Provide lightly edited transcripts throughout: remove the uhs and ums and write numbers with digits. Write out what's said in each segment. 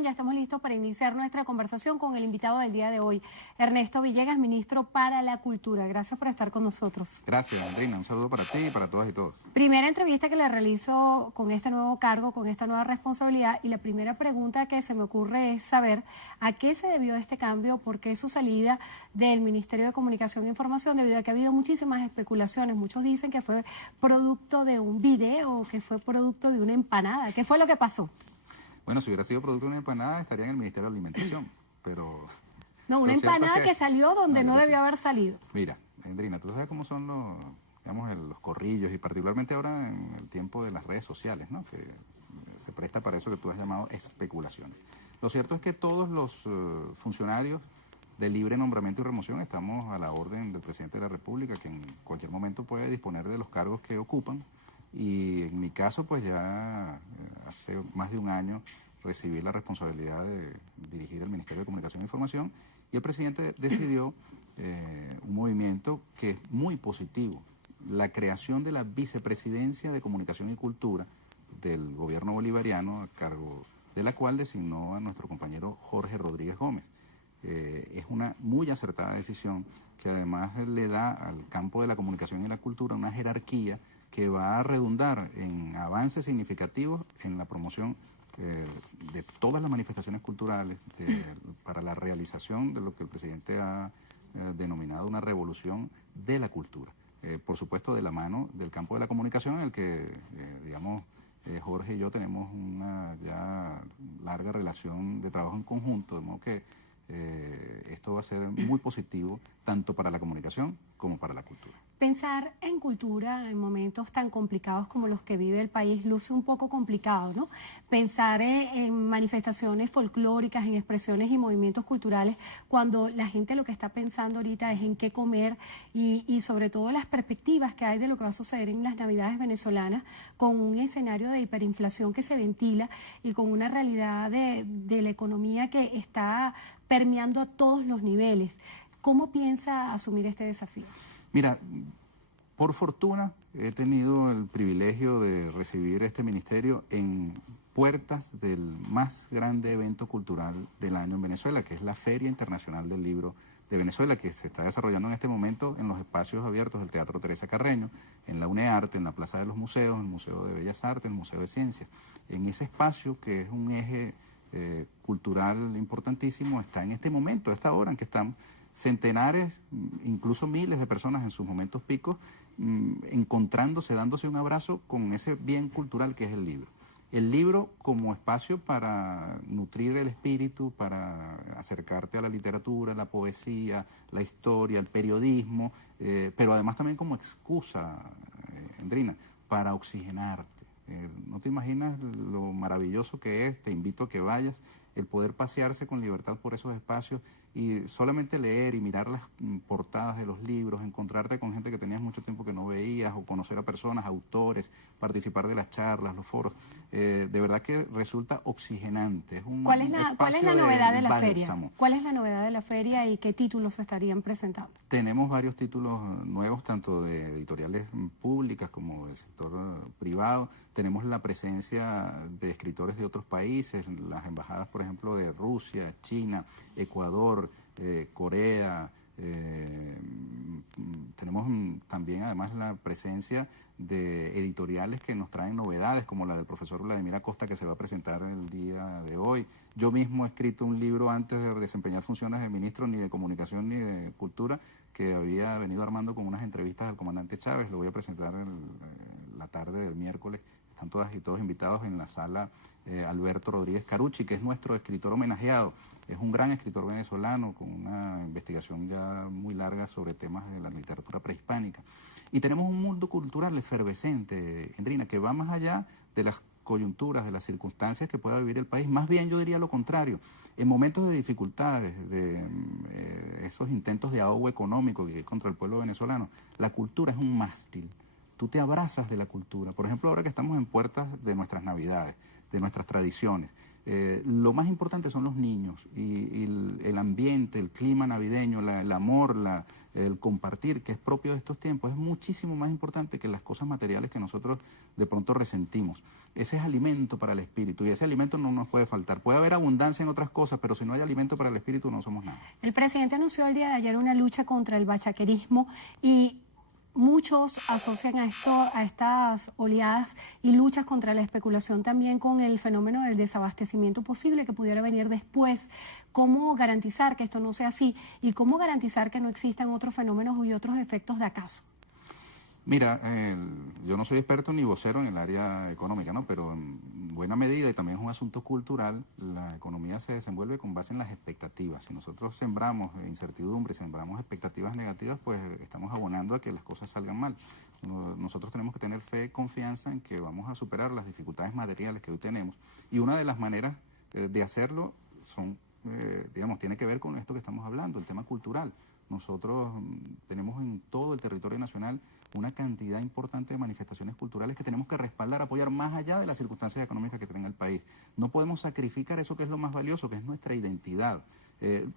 Ya estamos listos para iniciar nuestra conversación con el invitado del día de hoy, Ernesto Villegas, ministro para la Cultura. Gracias por estar con nosotros. Gracias, Andrina. Un saludo para ti y para todas y todos. Primera entrevista que le realizo con este nuevo cargo, con esta nueva responsabilidad, y la primera pregunta que se me ocurre es saber a qué se debió este cambio, por qué su salida del Ministerio de Comunicación e Información, debido a que ha habido muchísimas especulaciones. Muchos dicen que fue producto de un video, que fue producto de una empanada. ¿Qué fue lo que pasó? Bueno, si hubiera sido producto de una empanada, estaría en el Ministerio de Alimentación, pero... No, una empanada que salió donde no debió haber salido. Mira, Andrina, tú sabes cómo son los corrillos, y particularmente ahora en el tiempo de las redes sociales, ¿no? Que se presta para eso que tú has llamado especulaciones. Lo cierto es que todos los funcionarios de libre nombramiento y remoción estamos a la orden del presidente de la República, que en cualquier momento puede disponer de los cargos que ocupan. Y en mi caso, pues ya hace más de un año recibí la responsabilidad de dirigir el Ministerio de Comunicación e Información, y el presidente decidió un movimiento que es muy positivo: la creación de la Vicepresidencia de Comunicación y Cultura del gobierno bolivariano, a cargo de la cual designó a nuestro compañero Jorge Rodríguez Gómez. Es una muy acertada decisión que además le da al campo de la comunicación y la cultura una jerarquía que va a redundar en avances significativos en la promoción de todas las manifestaciones culturales, para la realización de lo que el presidente ha denominado una revolución de la cultura. Por supuesto, de la mano del campo de la comunicación, en el que, Jorge y yo tenemos una ya larga relación de trabajo en conjunto, de modo que esto va a ser muy positivo tanto para la comunicación como para la cultura. Pensar en cultura en momentos tan complicados como los que vive el país luce un poco complicado, ¿no? Pensar en manifestaciones folclóricas, en expresiones y movimientos culturales, cuando la gente lo que está pensando ahorita es en qué comer y sobre todo las perspectivas que hay de lo que va a suceder en las Navidades venezolanas, con un escenario de hiperinflación que se ventila y con una realidad de la economía que está permeando a todos los niveles. ¿Cómo piensa asumir este desafío? Mira, por fortuna he tenido el privilegio de recibir este ministerio en puertas del más grande evento cultural del año en Venezuela, que es la Feria Internacional del Libro de Venezuela, que se está desarrollando en este momento en los espacios abiertos del Teatro Teresa Carreño, en la UNEARTE, en la Plaza de los Museos, en el Museo de Bellas Artes, el Museo de Ciencias. En ese espacio, que es un eje cultural importantísimo, está en este momento, a esta hora en que estamos, centenares, incluso miles de personas en sus momentos picos, encontrándose, dándose un abrazo con ese bien cultural que es el libro. El libro como espacio para nutrir el espíritu, para acercarte a la literatura, la poesía, la historia, el periodismo, pero además también como excusa, Andrina, para oxigenarte. No te imaginas lo maravilloso que es, te invito a que vayas, el poder pasearse con libertad por esos espacios y solamente leer y mirar las portadas de los libros, encontrarte con gente que tenías mucho tiempo que no veías, o conocer a personas, autores, participar de las charlas, los foros. De verdad que resulta oxigenante. Es un ¿Cuál es la novedad de la feria? bálsamo. ¿Cuál es la novedad de la feria y qué títulos se estarían presentando? Tenemos varios títulos nuevos, tanto de editoriales públicas como del sector privado. Tenemos la presencia de escritores de otros países, las embajadas, por ejemplo, de Rusia, China, Ecuador, Corea. Tenemos también, además, la presencia de editoriales que nos traen novedades, como la del profesor Vladimir Acosta, que se va a presentar el día de hoy. Yo mismo he escrito un libro antes de desempeñar funciones de ministro, ni de Comunicación ni de Cultura, que había venido armando con unas entrevistas al comandante Chávez. Lo voy a presentar la tarde del miércoles. Están todas y todos invitados en la sala Alberto Rodríguez Carucci, que es nuestro escritor homenajeado. Es un gran escritor venezolano con una investigación ya muy larga sobre temas de la literatura prehispánica. Y tenemos un mundo cultural efervescente, Andrina, que va más allá de las coyunturas, de las circunstancias que pueda vivir el país. Más bien yo diría lo contrario. En momentos de dificultades, de esos intentos de ahogo económico que hay contra el pueblo venezolano, la cultura es un mástil. Tú te abrazas de la cultura. Por ejemplo, ahora que estamos en puertas de nuestras Navidades, de nuestras tradiciones, Lo más importante son los niños y el ambiente, el clima navideño, el amor, el compartir, que es propio de estos tiempos, es muchísimo más importante que las cosas materiales que nosotros de pronto resentimos. Ese es alimento para el espíritu y ese alimento no nos puede faltar. Puede haber abundancia en otras cosas, pero si no hay alimento para el espíritu no somos nada. El presidente anunció el día de ayer una lucha contra el bachaquerismo y muchos asocian a estas oleadas y luchas contra la especulación también con el fenómeno del desabastecimiento posible que pudiera venir después. ¿Cómo garantizar que esto no sea así? ¿Y cómo garantizar que no existan otros fenómenos y otros efectos de acaso? Mira, yo no soy experto ni vocero en el área económica, ¿no? Pero en buena medida, y también es un asunto cultural, la economía se desenvuelve con base en las expectativas. Si nosotros sembramos incertidumbre, sembramos expectativas negativas, pues estamos abonando a que las cosas salgan mal. Nosotros tenemos que tener fe y confianza en que vamos a superar las dificultades materiales que hoy tenemos. Y una de las maneras de hacerlo son, digamos, tiene que ver con esto que estamos hablando, el tema cultural. Nosotros tenemos en todo el territorio nacional una cantidad importante de manifestaciones culturales que tenemos que respaldar, apoyar más allá de las circunstancias económicas que tenga el país. No podemos sacrificar eso que es lo más valioso, que es nuestra identidad.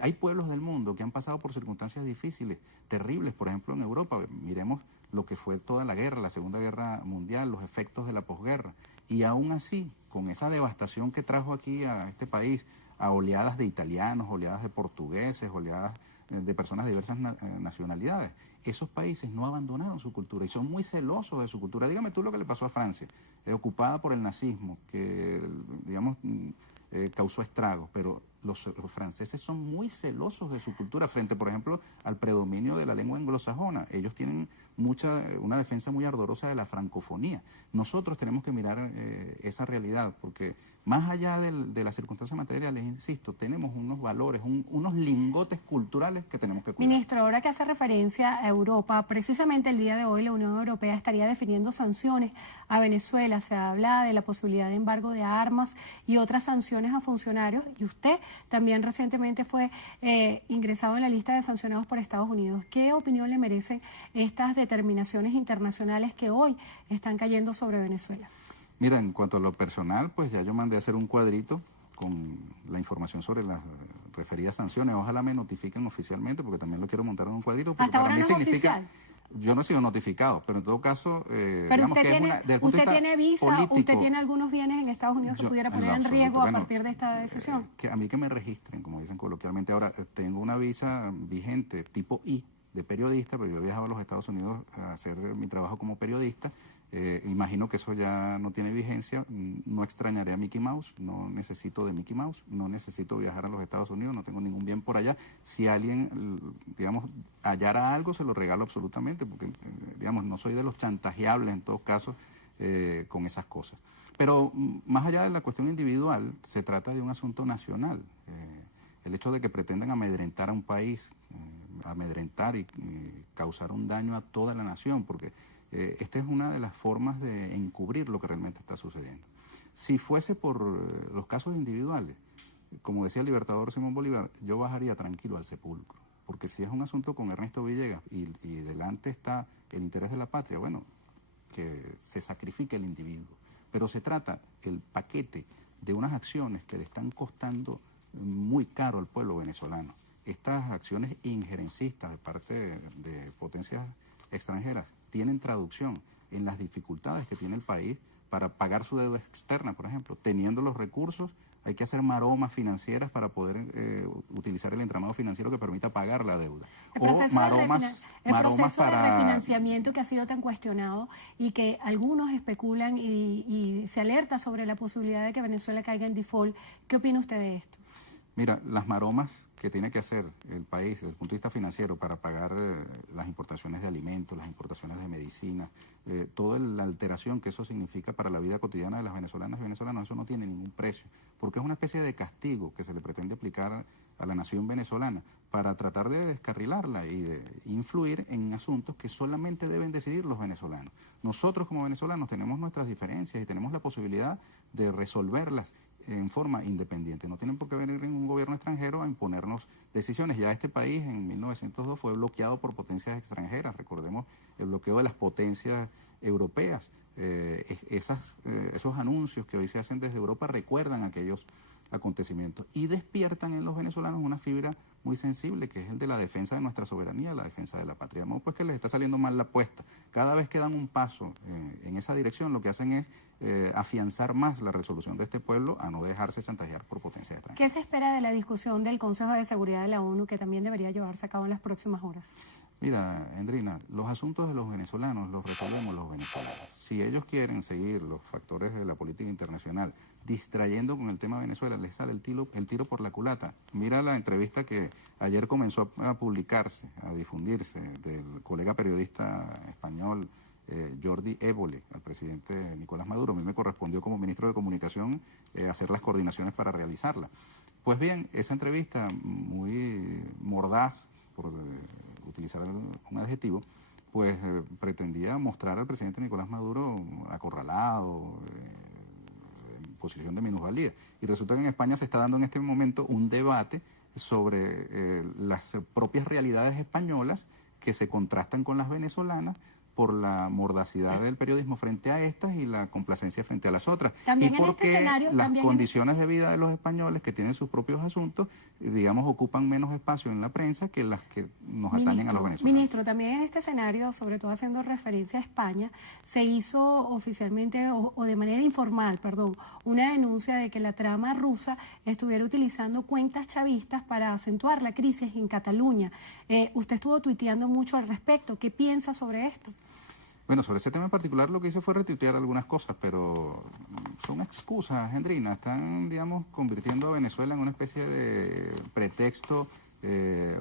Hay pueblos del mundo que han pasado por circunstancias difíciles, terribles, por ejemplo en Europa. Miremos lo que fue toda la guerra, la Segunda Guerra Mundial, los efectos de la posguerra. Y aún así, con esa devastación que trajo aquí a este país, a oleadas de italianos, oleadas de portugueses, oleadas de personas de diversas nacionalidades. Esos países no abandonaron su cultura y son muy celosos de su cultura. Dígame tú lo que le pasó a Francia, ocupada por el nazismo, que, digamos, causó estragos, pero los franceses son muy celosos de su cultura frente, por ejemplo, al predominio de la lengua anglosajona. Ellos tienen una defensa muy ardorosa de la francofonía. Nosotros tenemos que mirar esa realidad, porque más allá de las circunstancias materiales, insisto, tenemos unos valores, unos lingotes culturales que tenemos que cuidar. Ministro, ahora que hace referencia a Europa, precisamente el día de hoy la Unión Europea estaría definiendo sanciones a Venezuela. Se habla de la posibilidad de embargo de armas y otras sanciones a funcionarios, y usted también recientemente fue ingresado en la lista de sancionados por Estados Unidos. ¿Qué opinión le merecen estas determinaciones internacionales que hoy están cayendo sobre Venezuela? Mira, en cuanto a lo personal, pues ya yo mandé a hacer un cuadrito con la información sobre las referidas sanciones. Ojalá me notifiquen oficialmente, porque también lo quiero montar en un cuadrito, porque hasta para ahora mí no significa... Oficial. Yo no he sido notificado, pero en todo caso, digamos que es una... ¿Usted tiene visa? Político, ¿usted tiene algunos bienes en Estados Unidos que pudiera poner en riesgo a partir de esta decisión? Que a mí que me registren, como dicen coloquialmente. Ahora, tengo una visa vigente tipo I de periodista, pero yo he viajado a los Estados Unidos a hacer mi trabajo como periodista. Imagino que eso ya no tiene vigencia. No extrañaré a Mickey Mouse, no necesito de Mickey Mouse, no necesito viajar a los Estados Unidos, no tengo ningún bien por allá. Si alguien, digamos, hallara algo, se lo regalo absolutamente, porque, digamos, no soy de los chantajeables en todos casos con esas cosas. Pero más allá de la cuestión individual, se trata de un asunto nacional. El hecho de que pretendan amedrentar a un país, amedrentar y causar un daño a toda la nación, porque esta es una de las formas de encubrir lo que realmente está sucediendo. Si fuese por los casos individuales, como decía el libertador Simón Bolívar, yo bajaría tranquilo al sepulcro, porque si es un asunto con Ernesto Villegas y delante está el interés de la patria, bueno, que se sacrifique el individuo. Pero se trata el paquete de unas acciones que le están costando muy caro al pueblo venezolano. Estas acciones injerencistas de parte de potencias extranjeras tienen traducción en las dificultades que tiene el país para pagar su deuda externa, por ejemplo. Teniendo los recursos, hay que hacer maromas financieras para poder utilizar el entramado financiero que permita pagar la deuda. El proceso de refinanciamiento que ha sido tan cuestionado y que algunos especulan y se alerta sobre la posibilidad de que Venezuela caiga en default. ¿Qué opina usted de esto? Mira, las maromas que tiene que hacer el país desde el punto de vista financiero para pagar las importaciones de alimentos, las importaciones de medicinas, toda la alteración que eso significa para la vida cotidiana de las venezolanas y venezolanos, eso no tiene ningún precio, porque es una especie de castigo que se le pretende aplicar a la nación venezolana para tratar de descarrilarla y de influir en asuntos que solamente deben decidir los venezolanos. Nosotros como venezolanos tenemos nuestras diferencias y tenemos la posibilidad de resolverlas en forma independiente. No tienen por qué venir ningún gobierno extranjero a imponernos decisiones. Ya este país en 1902 fue bloqueado por potencias extranjeras. Recordemos el bloqueo de las potencias europeas esos anuncios que hoy se hacen desde Europa recuerdan aquellos acontecimientos y despiertan en los venezolanos una fibra muy sensible, que es el de la defensa de nuestra soberanía, la defensa de la patria. De modo pues que les está saliendo mal la apuesta. Cada vez que dan un paso en esa dirección, lo que hacen es afianzar más la resolución de este pueblo a no dejarse chantajear por potencias extranjeras. ¿Qué se espera de la discusión del Consejo de Seguridad de la ONU, que también debería llevarse a cabo en las próximas horas? Mira, Endrina, los asuntos de los venezolanos los resolvemos los venezolanos. Si ellos quieren seguir los factores de la política internacional distrayendo con el tema de Venezuela, les sale el tiro por la culata. Mira la entrevista que ayer comenzó a publicarse, a difundirse, del colega periodista español Jordi Évole, al presidente Nicolás Maduro. A mí me correspondió como ministro de Comunicación hacer las coordinaciones para realizarla. Pues bien, esa entrevista muy mordaz, por utilizar un adjetivo, pues pretendía mostrar al presidente Nicolás Maduro acorralado, en posición de minusvalía. Y resulta que en España se está dando en este momento un debate sobre las propias realidades españolas que se contrastan con las venezolanas por la mordacidad del periodismo frente a estas y la complacencia frente a las otras. También y porque las condiciones de vida de los españoles que tienen sus propios asuntos, digamos, ocupan menos espacio en la prensa que las que nos atañen a los venezolanos. Ministro, también en este escenario, sobre todo haciendo referencia a España, se hizo oficialmente o de manera informal, una denuncia de que la trama rusa estuviera utilizando cuentas chavistas para acentuar la crisis en Cataluña. Usted estuvo tuiteando mucho al respecto. ¿Qué piensa sobre esto? Bueno, sobre ese tema en particular lo que hice fue retuitear algunas cosas, pero son excusas, Gendrina. Están, digamos, convirtiendo a Venezuela en una especie de pretexto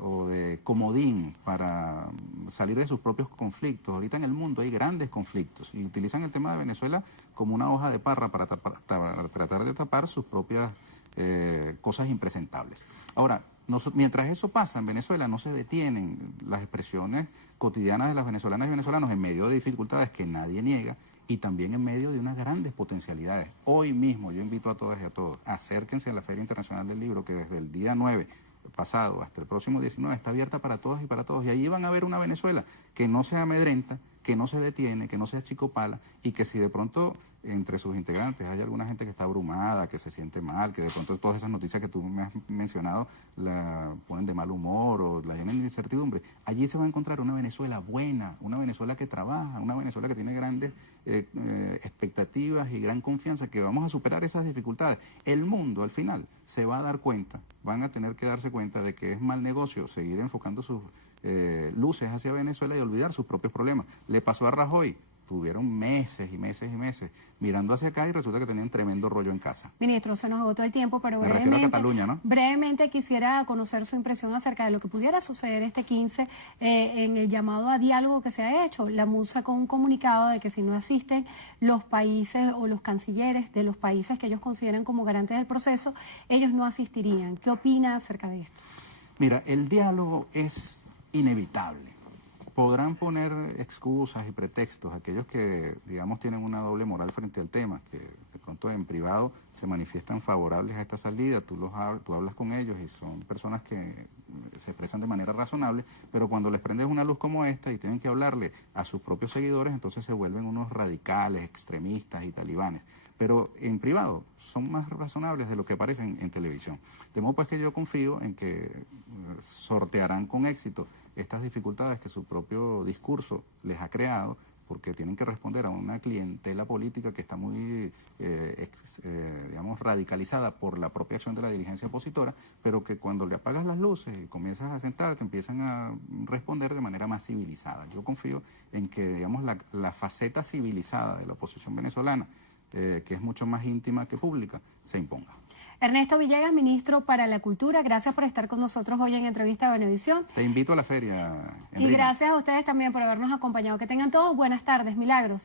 o de comodín para salir de sus propios conflictos. Ahorita en el mundo hay grandes conflictos y utilizan el tema de Venezuela como una hoja de parra para tratar de tapar sus propias cosas impresentables. Ahora, mientras eso pasa en Venezuela, no se detienen las expresiones cotidianas de las venezolanas y venezolanos en medio de dificultades que nadie niega y también en medio de unas grandes potencialidades. Hoy mismo yo invito a todas y a todos, acérquense a la Feria Internacional del Libro, que desde el día 9 pasado hasta el próximo 19 está abierta para todas y para todos. Y allí van a ver una Venezuela que no se amedrenta, que no se detiene, que no se achicopala y que si de pronto entre sus integrantes hay alguna gente que está abrumada, que se siente mal, que de pronto todas esas noticias que tú me has mencionado la ponen de mal humor o la llenan de incertidumbre, allí se va a encontrar una Venezuela buena, una Venezuela que trabaja, una Venezuela que tiene grandes expectativas y gran confianza que vamos a superar esas dificultades. El mundo al final se va a dar cuenta, van a tener que darse cuenta de que es mal negocio seguir enfocando sus luces hacia Venezuela y olvidar sus propios problemas. Le pasó a Rajoy. Tuvieron meses y meses y meses mirando hacia acá y resulta que tenían tremendo rollo en casa. Ministro, se nos agotó el tiempo, pero Me refiero a Cataluña, ¿no? Brevemente quisiera conocer su impresión acerca de lo que pudiera suceder este 15 en el llamado a diálogo que se ha hecho. La MUD sacó un comunicado de que si no asisten los países o los cancilleres de los países que ellos consideran como garantes del proceso, ellos no asistirían. ¿Qué opina acerca de esto? Mira, el diálogo es inevitable. Podrán poner excusas y pretextos aquellos que, digamos, tienen una doble moral frente al tema, que de pronto en privado se manifiestan favorables a esta salida, tú hablas con ellos y son personas que se expresan de manera razonable, pero cuando les prendes una luz como esta y tienen que hablarle a sus propios seguidores, entonces se vuelven unos radicales, extremistas y talibanes. Pero en privado son más razonables de lo que parecen en televisión. De modo pues que yo confío en que sortearán con éxito estas dificultades que su propio discurso les ha creado, porque tienen que responder a una clientela política que está muy, digamos, radicalizada por la propia acción de la dirigencia opositora, pero que cuando le apagas las luces y comienzas a sentarte, empiezan a responder de manera más civilizada. Yo confío en que, digamos, la faceta civilizada de la oposición venezolana, que es mucho más íntima que pública, se imponga. Ernesto Villegas, ministro para la Cultura, gracias por estar con nosotros hoy en Entrevista a Venevisión. Te invito a la feria, Enrique. Y gracias a ustedes también por habernos acompañado. Que tengan todos buenas tardes, milagros.